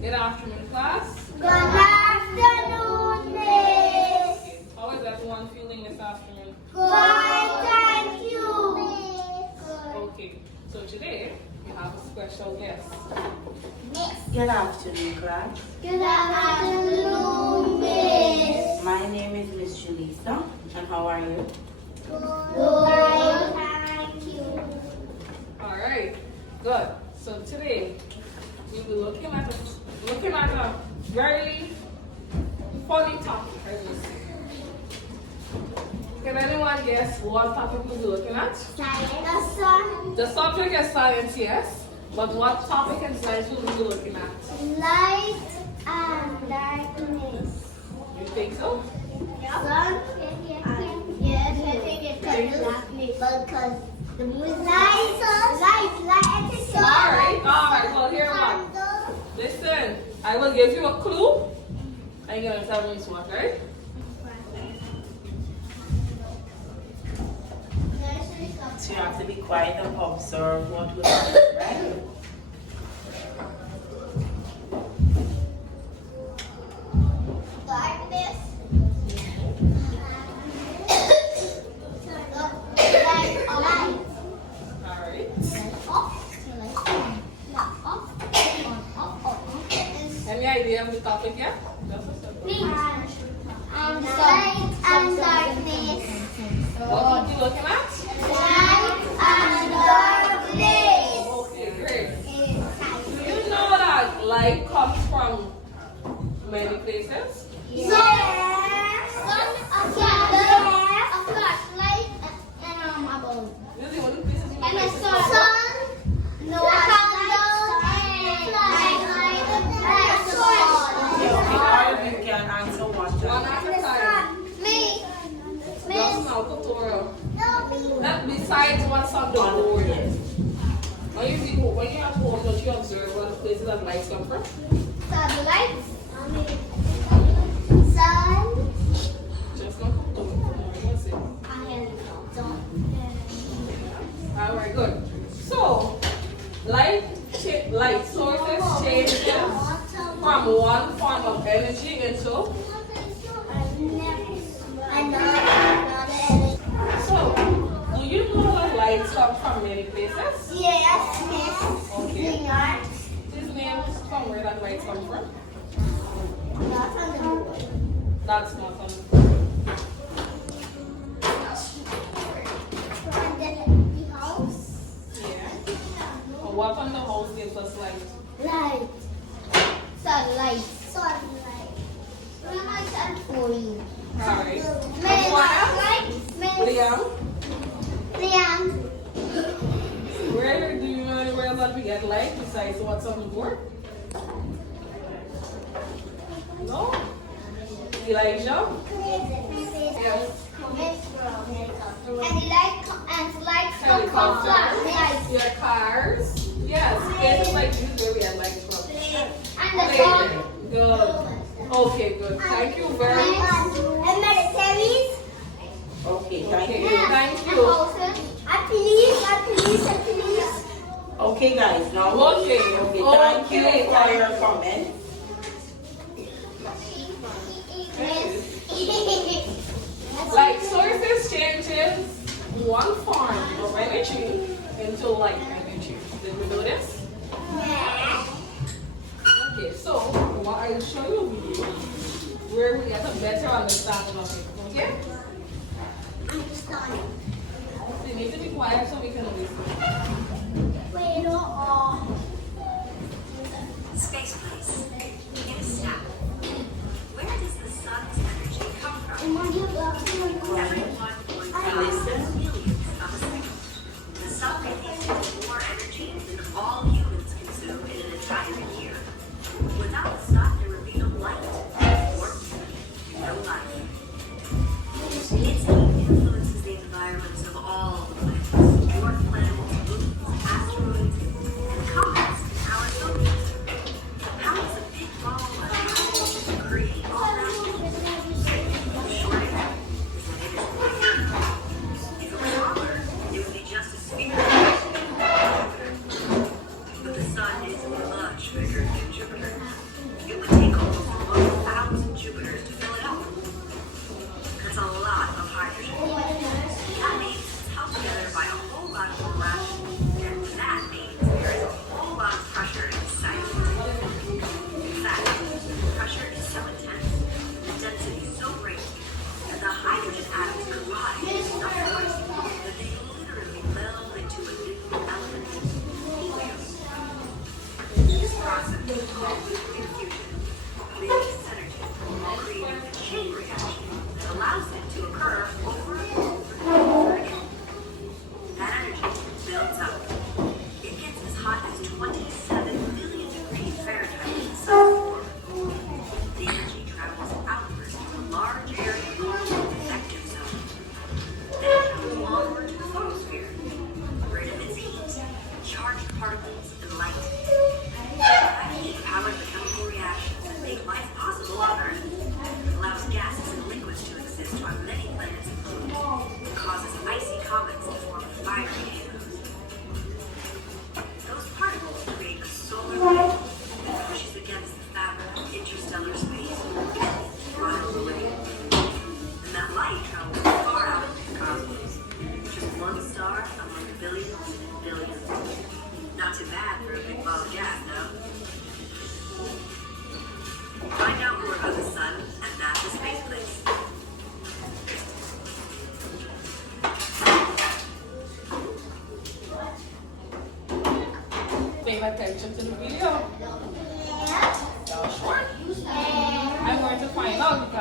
Good afternoon, class. Good afternoon, Miss. Okay. How is everyone feeling this afternoon? Good, thank you, Miss. Okay, so today we have a special guest. Miss. Good afternoon, class. Good afternoon, Miss. My name is Miss Julissa, and how are you? Good, thank you. All right, good. So today we'll be looking at a very funny topic. Can anyone guess what topic we'll be looking at? Science. The subject is science, yes. But what topic in science will we be looking at? Light and darkness. You think so? Sun? Yes, I think it's darkness. Because the moon is light, and the sun. All right. Well, here one. Listen, I will give you a clue. And you're gonna tell me it's what, right? So you have to be quiet and observe what will happen, right? Darkness. Light. All right. Any idea of the topic yet? And light and darkness. What are you looking at? Light and darkness. Okay, great. Do you know that light comes from many places? Yes. A flashlight and a bulb. Really, what places you And a places sun. from? No, a candle and flashlight. Okay, all of you can answer one One time. at a time. Me. Just now, tutorial. No, That besides what's on the board. When you have home, don't you observe what the places that lights come from? Satellites. Sun. Just now, what's it? All right, good. So, light sources change from one form of energy into. So, do you know that lights come from many places? Yes, Miss. Okay. Not These names from where that lights come from? on the board. That's not on. And then the house. Yeah. And what on the house gives us light? Light. Sunlight. Sunlight and falling. Alright. Liam. Liam, where do you know anywhere else that we get light besides what's on the board? No? Elijah? Yes. And light come from Helicopters? Your cars? Yes. Places like this where we get light from. And the sun. Good. Okay, good. Thank you very much. And militaries. Okay, thank Okay, you. thank And you. houses. And police. Okay, guys, now Okay. thank you for your comments. Light sources changes one form of energy into light energy. Did we know this? Okay, so what I'll show you a video where we get a better understanding of it. Okay? So you need to be quiet so we can listen. Wait, no. Space place. In a snap. Where does the sun's energy come from? Everyone would Listen. millions of a second. The sun releases more energy than all humans consume in an entire year. Without the sun, there would be no light, or no life. Its heat influences the environments of all the planets. Your planet, moons, asteroids, and comets in our solar system. How does a big ball of atoms create all that heat? The short answer is that it is light. If it were smaller, it would be just a sphere. But the sun is much bigger than Jupiter.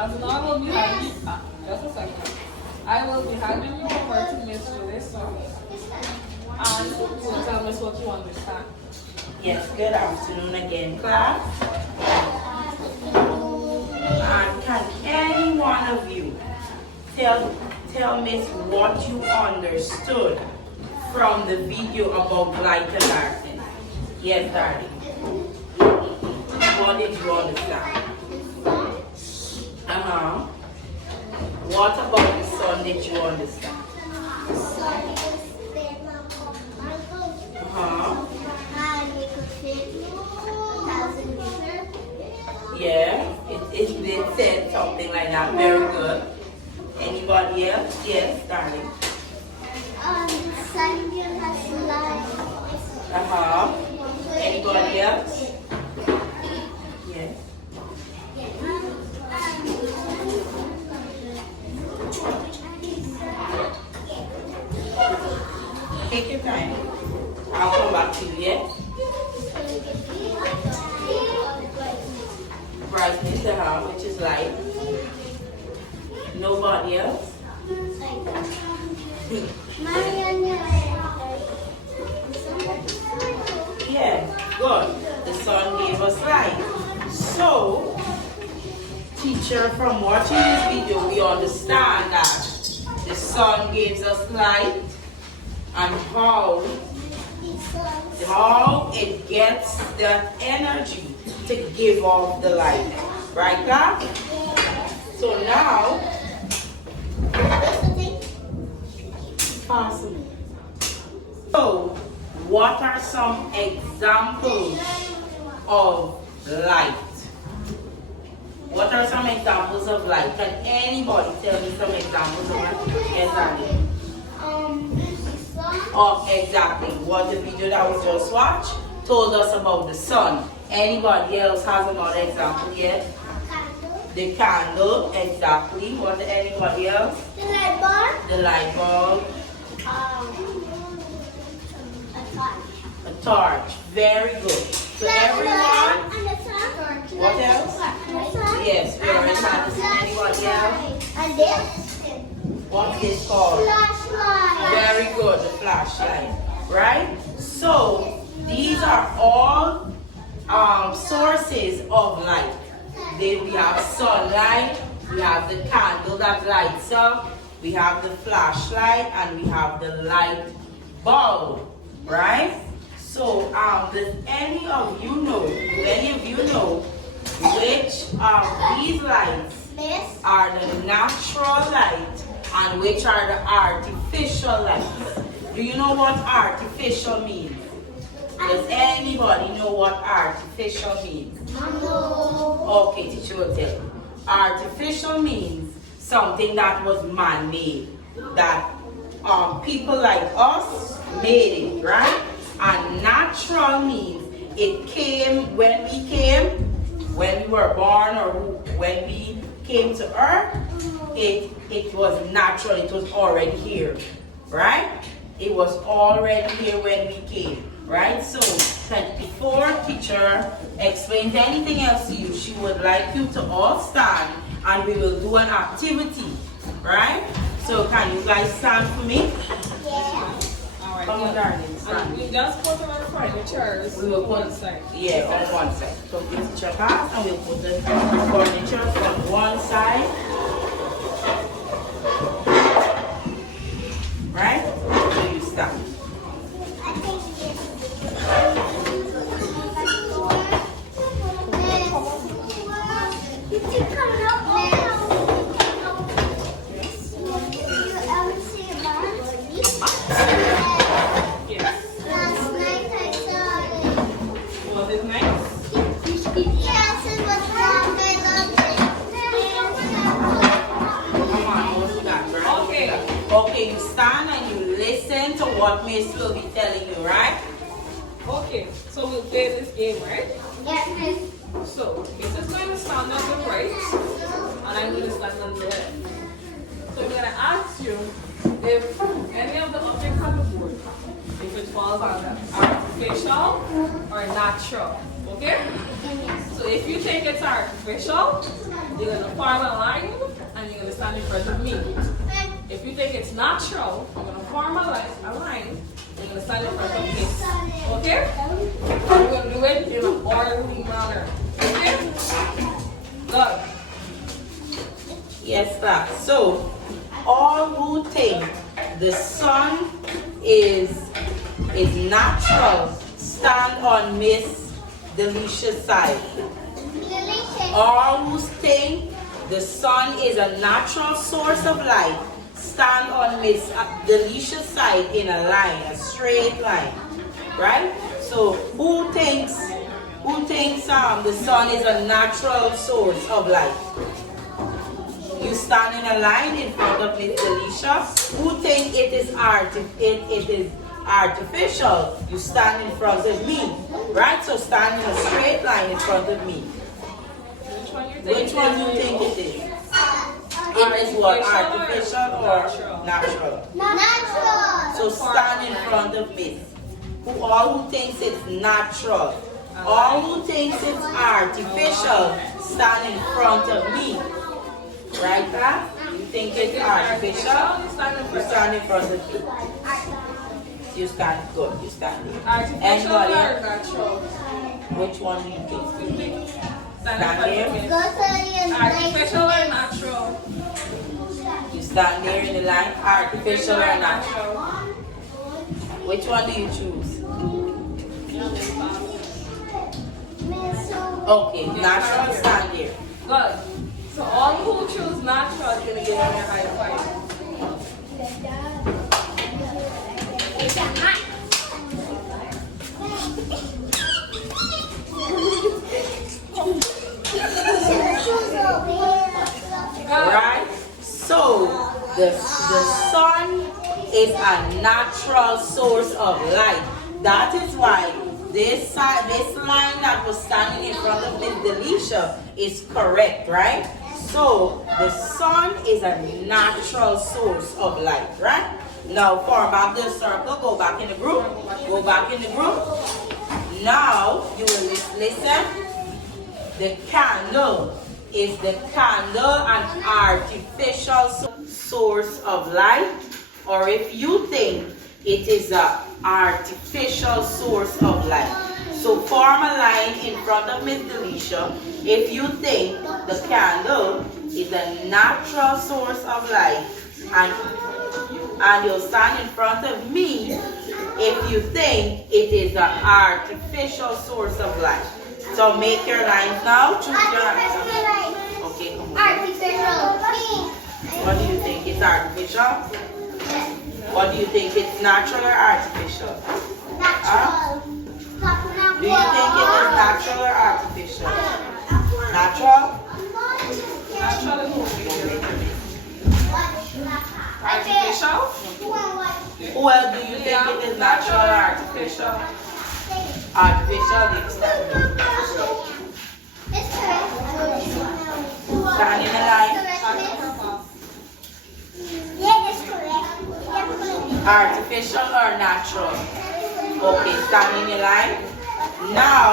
Because now I will be handing, just a second. I will be handing you over to Miss Melissa. And you'll tell us what you understand. Yes, good afternoon again, class. And can any one of you tell Miss what you understood from the video about light and darkness? Yes, darling. What did you understand? What about the sun did you understand? Yeah, it said something like that. Very good. Anybody else? Yes, darling. The sun gives us light. Anybody else? Yes. Take your time. I'll come back to you, yes? Brightness, which is light. Nobody else? Yeah, good. The sun gave us light. So, teacher, from watching this video, we understand that the sun gives us light and how it gets the energy to give off the light. Right, class? So now, possible. So, what are some examples of light? What are some examples of light? Can anybody tell me some examples of light? Yes, Annie. Oh, exactly. What the video that we just watched told us about the sun. Anybody else has another example yet? The candle, exactly. What anybody else? The light bulb. The light bulb. A torch. A torch. Very good. So everyone. And the sun. What else? And the sun. Yes, we already had this. Anybody else? And this. What's this called? Flashlight. Very good, the flashlight. Right? So these are all sources of light. We have sunlight, we have the candle that lights up, we have the flashlight, and we have the light bulb. Right? So does any of you know which of these lights are the natural light and which are the artificial lights? Do you know what artificial means? Does anybody know what artificial means? Okay, teacher will tell you. Artificial means something that was man-made, that people like us made it, right? And natural means it came when we were born, or when we came to earth. It was natural, it was already here, right? It was already here when we came, right? So before teacher explains anything else to you, she would like you to all stand and we will do an activity, right? So can you guys stand for me? Yeah. Alright. Come on, darling, stand. And we just put them on furniture. We will put one side. Yeah, on one side. So please teacher pass and we'll put the furniture on one side. Right? So you stop. I think Yes. last night I saw it. Was it nice? Yes, it was long. I loved Come on, go to that, right? Okay. Okay, you stand and you listen to what Miss will be telling you, right? Okay. So we'll play this game, right? it. Yes, So Miss is going to stand on the right, and I'm going to stand on the left. So I'm going to ask you if any of the objects on the board, if it falls under artificial or natural. Okay? So if if you think it's artificial, you're going to form a line and you're going to stand in front of me. If you think it's natural, you're going to form a line and you're going to stand in front of me. Okay? We're going to do it in an orderly manner. Okay? Good. Yes, class. So, all who think the sun is natural, stand on Miss Delicia's side. All who think the sun is a natural source of light, stand on Miss Delicia's side in a line, a straight line. Right? So, who thinks the sun is a natural source of light? You stand in a line in front of Miss Delicia. Who think it is artificial? You stand in front of me. Right? So stand in a straight line in front of me. Which one do you think it is? It is what? Artificial or natural? Natural. So stand in front of Miss. All who thinks it's natural. All who thinks it's artificial, stand in front of me. Right, class? You think it's artificial? You stand in front of me. You stand good. You stand there. Artificial or natural? Which one do you think? Stand there. Artificial or natural? You stand there in the line. Artificial or natural? Which one do you choose? Okay, natural, stand there. Good. So all who choose natural are going to give me a high five. Right? So the sun is a natural source of light. That is why this line that was standing in front of Miss Delicia is correct, right? So the sun is a natural source of light, right? Now form back the circle, go back in the group, go back in the group. Now you will listen. The candle is an artificial source of light, or if you think it is an artificial source of light. So form a line in front of Miss Delicia. If you think the candle is a natural source of light, and you'll stand in front of me if you think it is an artificial source of light. So make your lines now. Choose your answer. Okay, come on. Artificial. What do you think? It's artificial? What do you think? It's natural or artificial? Natural. Do you think it is natural or artificial? Natural? Natural is artificial. Who else do you think it is natural or artificial? Artificial, they stand. It's correct. Stand in a line. Yeah, it's correct. Artificial or natural? Okay, stand in a line. Now,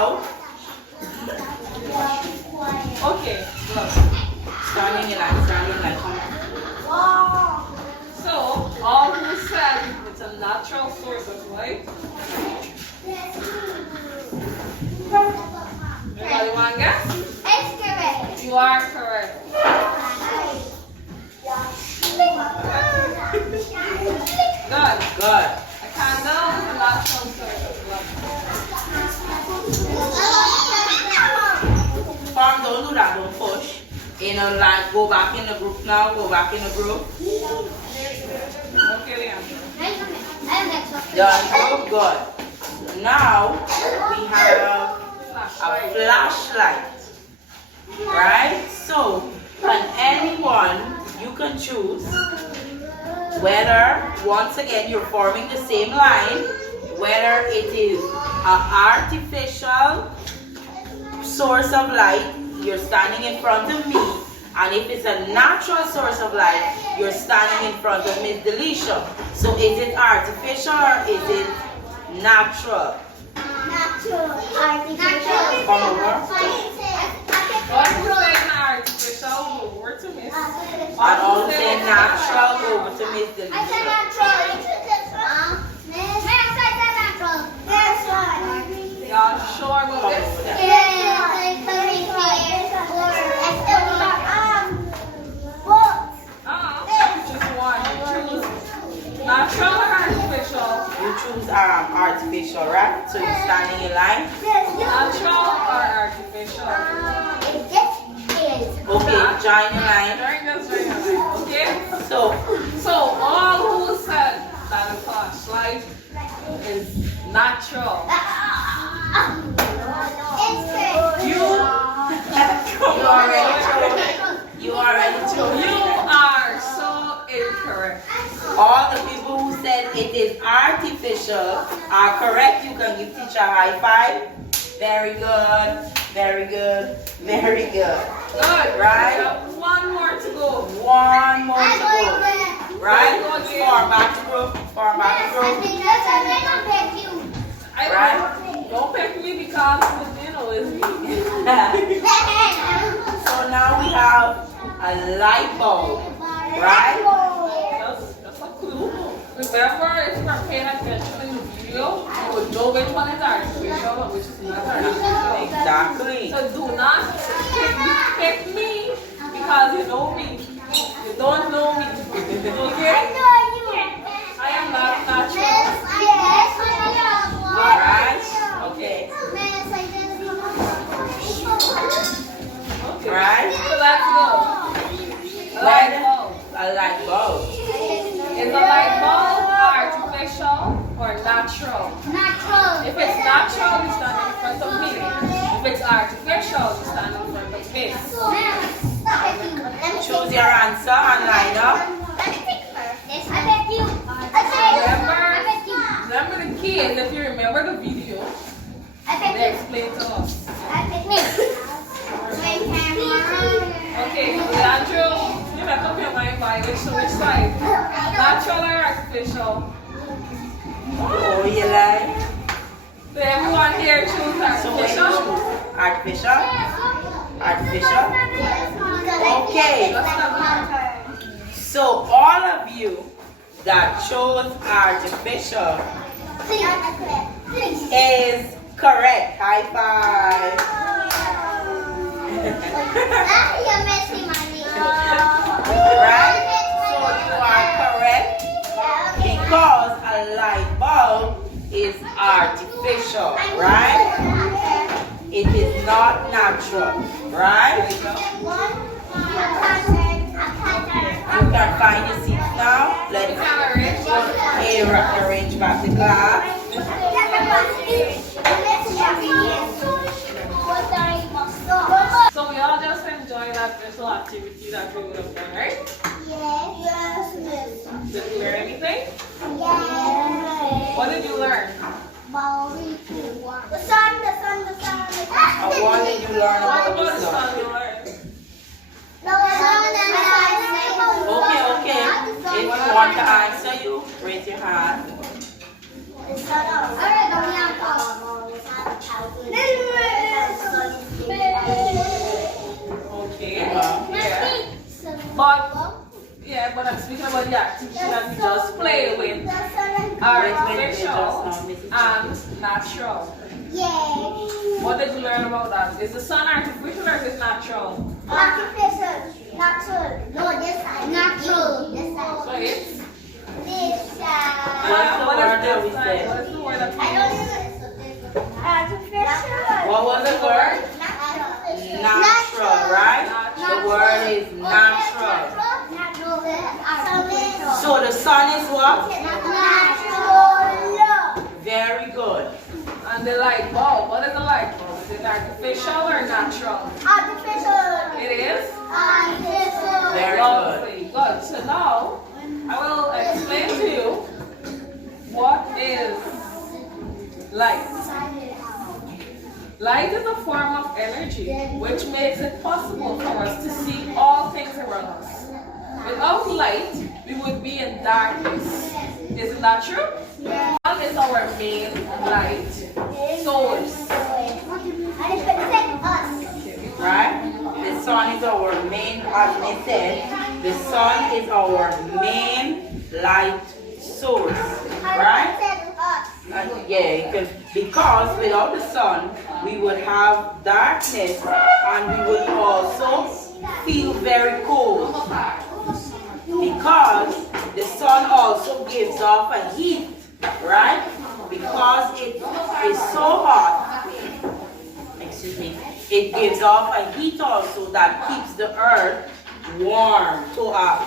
Okay, look. stand in a line, stand in a line. So, all who said it's a natural source of light. Everybody want to guess? It's correct. You are correct. Good. Good. A candle is a natural source of light. Farm, don't do that, don't push. In a line, go back in the group now, go back in the group. Okay, the answer. Done, good. Now, we have a flashlight. Right? So, can anyone, you can choose whether, once again, you're forming the same line, whether it is an artificial source of light, you're standing in front of me, and if it's a natural source of light, you're standing in front of Miss Delicia. So is it artificial or is it natural? Natural. Artificial. Come over. Miss I said Delisha? natural. Miss, I said natural. This one. Y'all sure about this? Just one. You choose natural or artificial? You choose artificial, right? So you stand in your line. Natural or artificial? Okay, join your line. During this, okay? So, All who said that a flashlight is natural. you already chose. You are so incorrect. All the people who said it is artificial are correct. You can give teacher a high five. Very good. Very good. Very good. Good. Right? We have one more to go. One more to go. Right? Form back to group. Form back to group. Don't pick me because it's me. So now we have a light bulb. Right? That's a clue. Remember, if you are paying attention in the video, you would know which one is artificial and which is not artificial. Exactly. So do not pick me because you know me. You don't know me. Okay? I am not natural. Alright? Okay. Okay. Right? So let's go. Light bulb. A light bulb. Is the light bulb artificial or natural? If it's natural, you stand in front of me. If it's artificial, you stand in front of me. Choose your answer and line up. Remember the kids, if you remember the video, they explain to us. Okay, Andrew, you make up your mind by which side? Natural or artificial? Oh, you like? So everyone here choose So when you artificial? choose artificial? Artificial? Okay. So all of you that chose artificial is correct. High five. Right? So you are correct because a light bulb is artificial, right? It is not natural, right? You can find your seats now. Let's arrange back the class. So we all just enjoy that special activity that we would have done, right? Did you learn anything? What did you learn? The sun. And what did you learn What about about the the sun? sun you learned? Okay. If you want to answer you, raise your hand. Okay. But I'm speaking about the activity that we just play with artificial and natural. What did you learn about that? Is the sun artificial or is it natural? Natural. No, this side. Natural. This side. So it's This side. What's the what word is that we this side? said? What is the word that I we don't use? know. Artificial. What was the word? Natural. Natural, right? Natural. The word is natural. So the sun is what? Natural. Very good. And the light bulb. What is the light bulb? Is it artificial or natural? Artificial. It is? Artificial. Very good. Lovely. Good. So now I will explain to you what is light. Light is a form of energy which makes it possible for us to see all things around us. Without light, we would be in darkness. Isn't that true? Sun is our main light source. Right? The sun is our main, as they said, the sun is our main light source, right? Yeah, because without the sun, we would have darkness and we would also feel very cold. Because the sun also gives off a heat, right? Because it is so hot, excuse me, it gives off a heat also that keeps the earth warm to a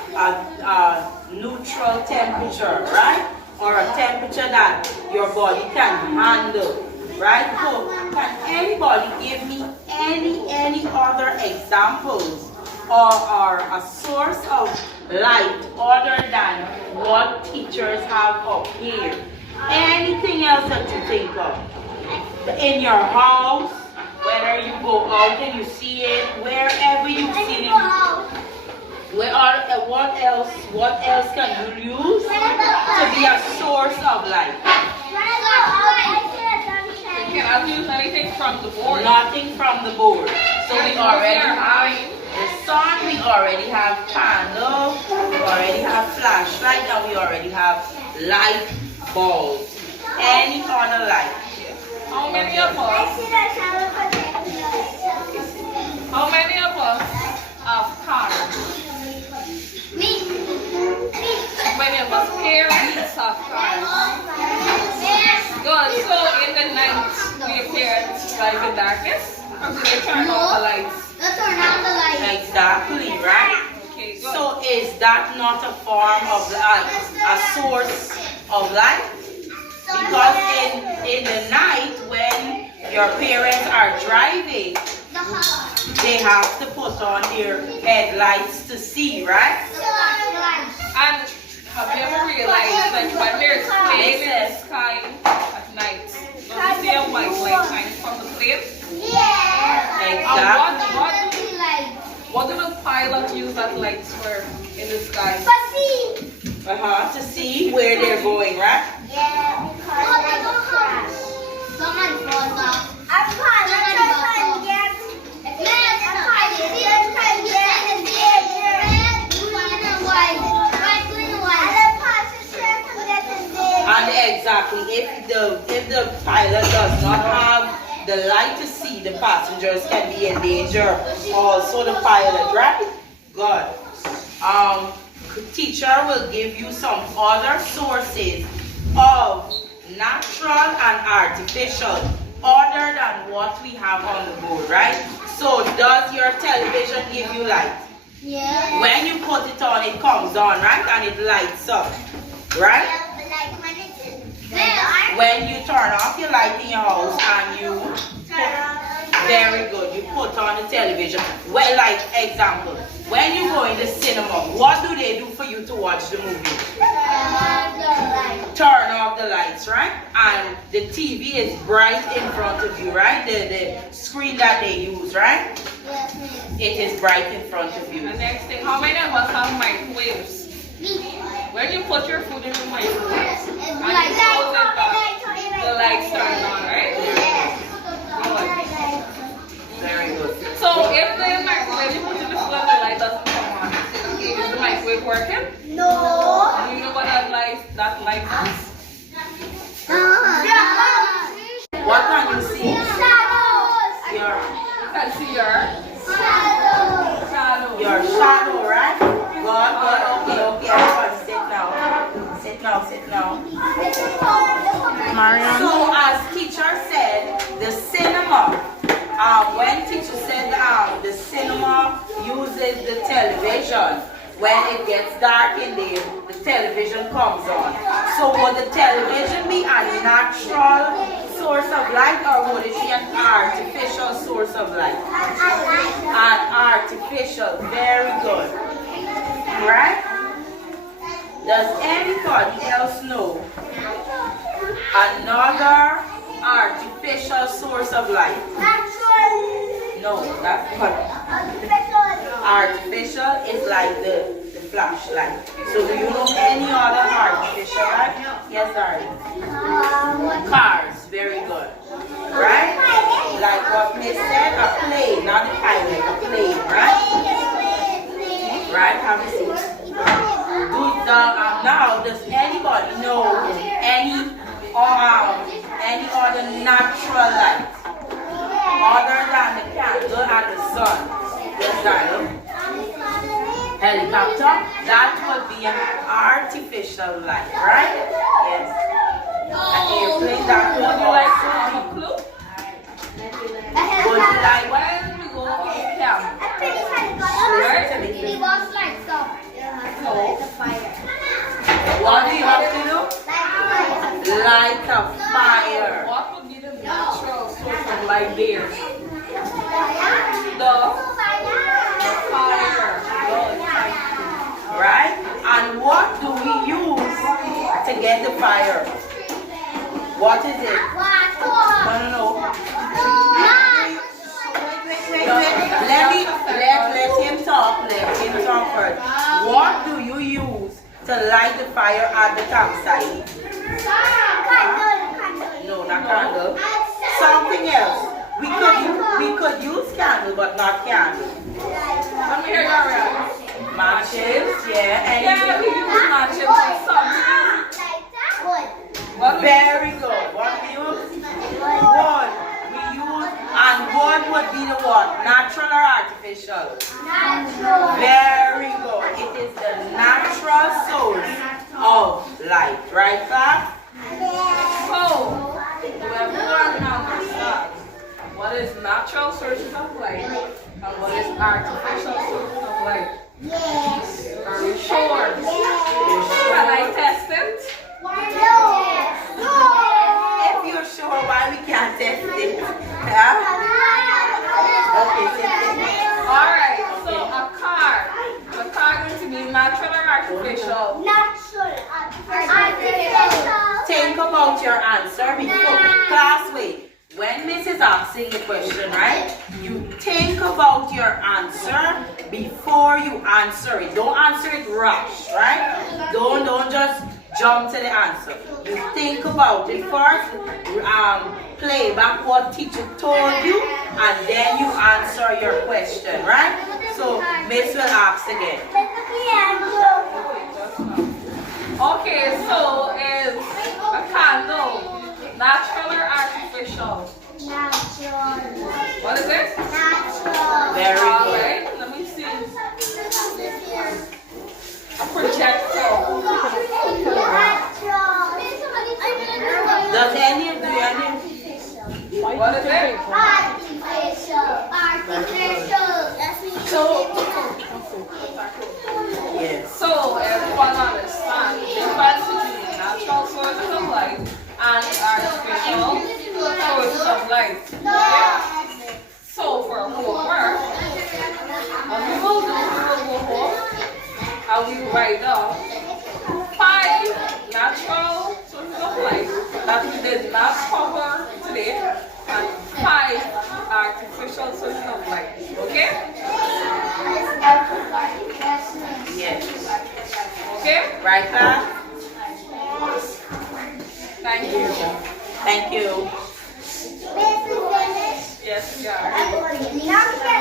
neutral temperature, right? Or a temperature that your body can handle, right? So can anybody give me any other examples or a source of light other than what teachers have up here? Anything else that you think of? In your house, whether you go out and you see it, wherever you've seen it. What else can you use to be a source of light? You cannot use anything from the board. Nothing from the board. So we already have the sun, we already have candle, we already have flashlight, and we already have light bulbs. Any other light? How many of us? How many of us have cars? Many of us parents have cars. Good. So in the night, do your parents like the darkest? Or do they turn off the lights? Exactly, right? Okay, good. So is that not a form of a source of light? Because in the night when your parents are driving, they have to put on their headlights to see, right? And have you ever realized that when there's plane in the sky at night, don't you see a white light shine from the plane? Exactly. What do the pilots use that lights for in the sky? To see where they're going, right? And exactly, if the pilot does not have the light to see, the passengers can be in danger. Also the pilot, right? Good. Teacher will give you some other sources of natural and artificial other than what we have on the board, right? So does your television give you light? Yeah. When you put it on, it comes on, right? And it lights up, right? When you turn off your light in your house and you very good, you put on the television. Well, like example, when you go in the cinema, what do they do for you to watch the movie? Turn off the lights, right? And the TV is bright in front of you, right? The screen that they use, right? It is bright in front of you. The next thing, how many of us have microwaves? When you put your food in the microwave and you close it back, the lights turn on, right? Very good. So if the microwave you put in the food and the light doesn't come on, is the microwave working? No. Do you know what that light is? What can you see? You can see your shadow. Your shadow, right? Good. Okay. Everyone sit now. Mariam. So as teacher said, the cinema, when teacher said the cinema uses the television. When it gets dark in there, the television comes on. So would the television be a natural source of light or would it be an artificial source of light? An artificial, very good. Right? Does anybody else know another artificial source of light? No, that's not. Artificial is like the flashlight. So do you know any other artificial light? Yes, sorry. Cars, very good. Right? Like what Miss said, a plane, not a pilot, a plane, right? Right, have a seat. Now style. Helicopter. That would be an artificial light, right? Yes. An airplane. That would Would you like to have a clue? Would you like? When we go on camp, It was like some. What do you have to do? Light a fire. what would be the natural source of light there? The fire. Good, thank you. Right? And what do we use to get the fire? What is it? No. Let him talk. Let him talk first. What do you use to light the fire at the campsite? No, not candle. Something else. We could use candle, but not candle. Let me hear your reaction. Matches, yeah. And Yeah, we use matches for something. What do we very good. What we use? Wood. We use, and wood would be the what? Natural or artificial? Very good. It is the natural source of light, right, class? So, do everyone understand what is natural sources of light and what is artificial sources of light? Yes. Are you sure? Can I test it? If you're sure, why we can't test it? Huh? Okay, Alright, so a car. The car going to be natural or artificial? think about your answer before class. Wait. When Miss is asking the question, right? You think about your answer before you answer it. Don't answer it rush, right? Don't just jump to the answer. You think about it first. Play back what teacher told you, and then you answer your question, right? So Miss will ask again. Okay, so is a candle natural or artificial? Natural. What is it? Natural. Very good. Alright, let me see. A projector. Does any of you What is it? Artificial. yes. So, everyone understand the difference between natural sources of light and artificial sources of light. Okay? So, for homework, what we will do, we will go home and we will write down 5 natural sources of light that we did not cover today and 5 artificial sources of light. Okay? Yes. Okay? Right, class? Thank you. Thank you. Yes, we are. Number